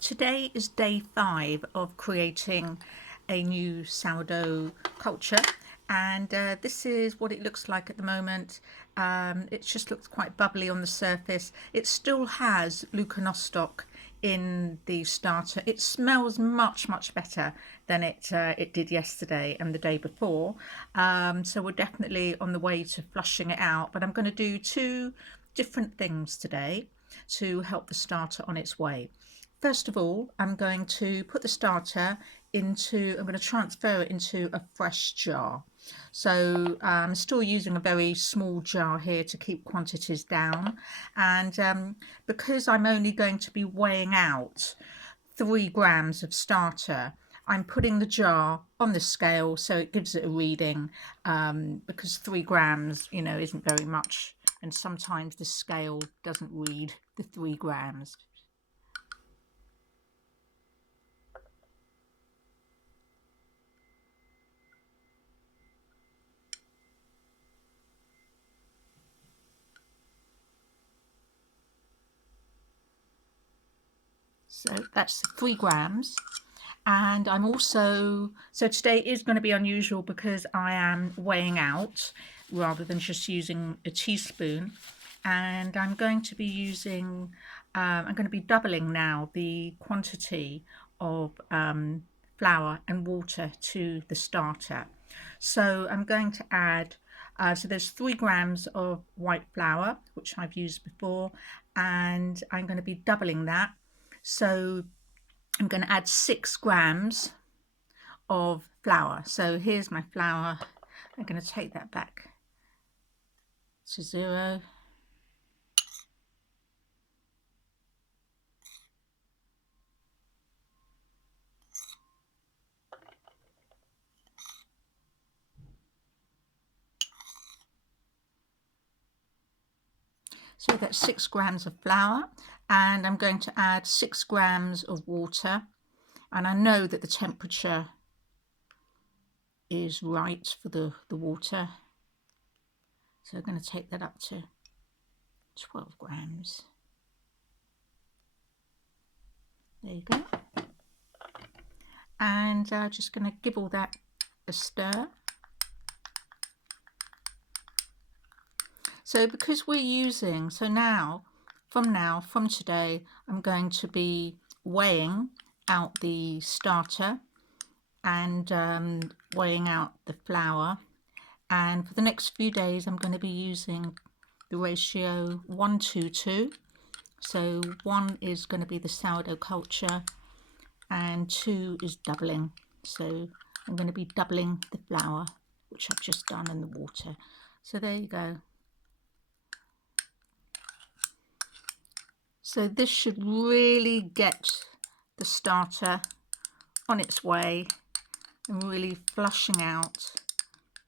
Today is day 5 of creating a new sourdough culture, and this is what it looks like at the moment. It just looks quite bubbly on the surface. It still has leuconostoc in the starter. It smells much better than it did yesterday and the day before, so we're definitely on the way to flushing it out. But I'm going to do 2 different things today to help the starter on its way. First of all, I'm going to put the starter I'm going to transfer it into a fresh jar. So I'm still using a very small jar here to keep quantities down. And because I'm only going to be weighing out 3 grams of starter, I'm putting the jar on the scale so it gives it a reading, because 3 grams, isn't very much. And sometimes the scale doesn't read the 3 grams. So that's 3 grams. And I'm also, so today is going to be unusual because I am weighing out rather than just using a teaspoon. And I'm going to be using, I'm going to be doubling now the quantity of flour and water to the starter. So I'm going to add, so there's 3 grams of white flour, which I've used before, and I'm going to be doubling that. So I'm going to add 6 grams of flour. So here's my flour. I'm going to take that back to 0. So that's 6 grams of flour, and I'm going to add 6 grams of water. And I know that the temperature is right for the water. So I'm going to take that up to 12 grams. There you go. And just going to give all that a stir. So because we're using, from today, I'm going to be weighing out the starter and weighing out the flour. And for the next few days, I'm going to be using the ratio 1:2. So 1 is going to be the sourdough culture and 2 is doubling. So I'm going to be doubling the flour, which I've just done, in the water. So there you go. So this should really get the starter on its way and really flushing out,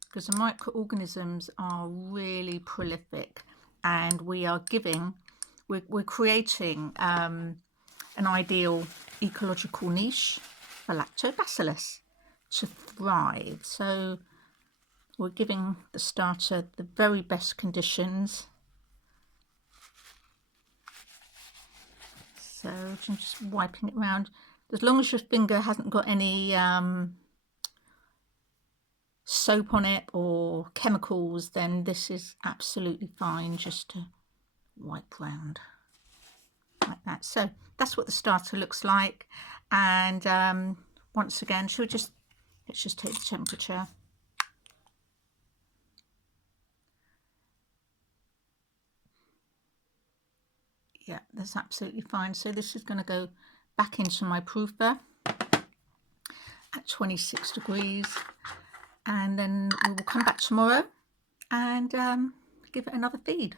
because the microorganisms are really prolific, and we're creating an ideal ecological niche for lactobacillus to thrive. So we're giving the starter the very best conditions. So I'm just wiping it around. As long as your finger hasn't got any soap on it or chemicals, then this is absolutely fine, just to wipe round like that. So that's what the starter looks like. And once again, let's just take the temperature. Yeah, that's absolutely fine. So this is going to go back into my proofer at 26 degrees, and then we will come back tomorrow and give it another feed.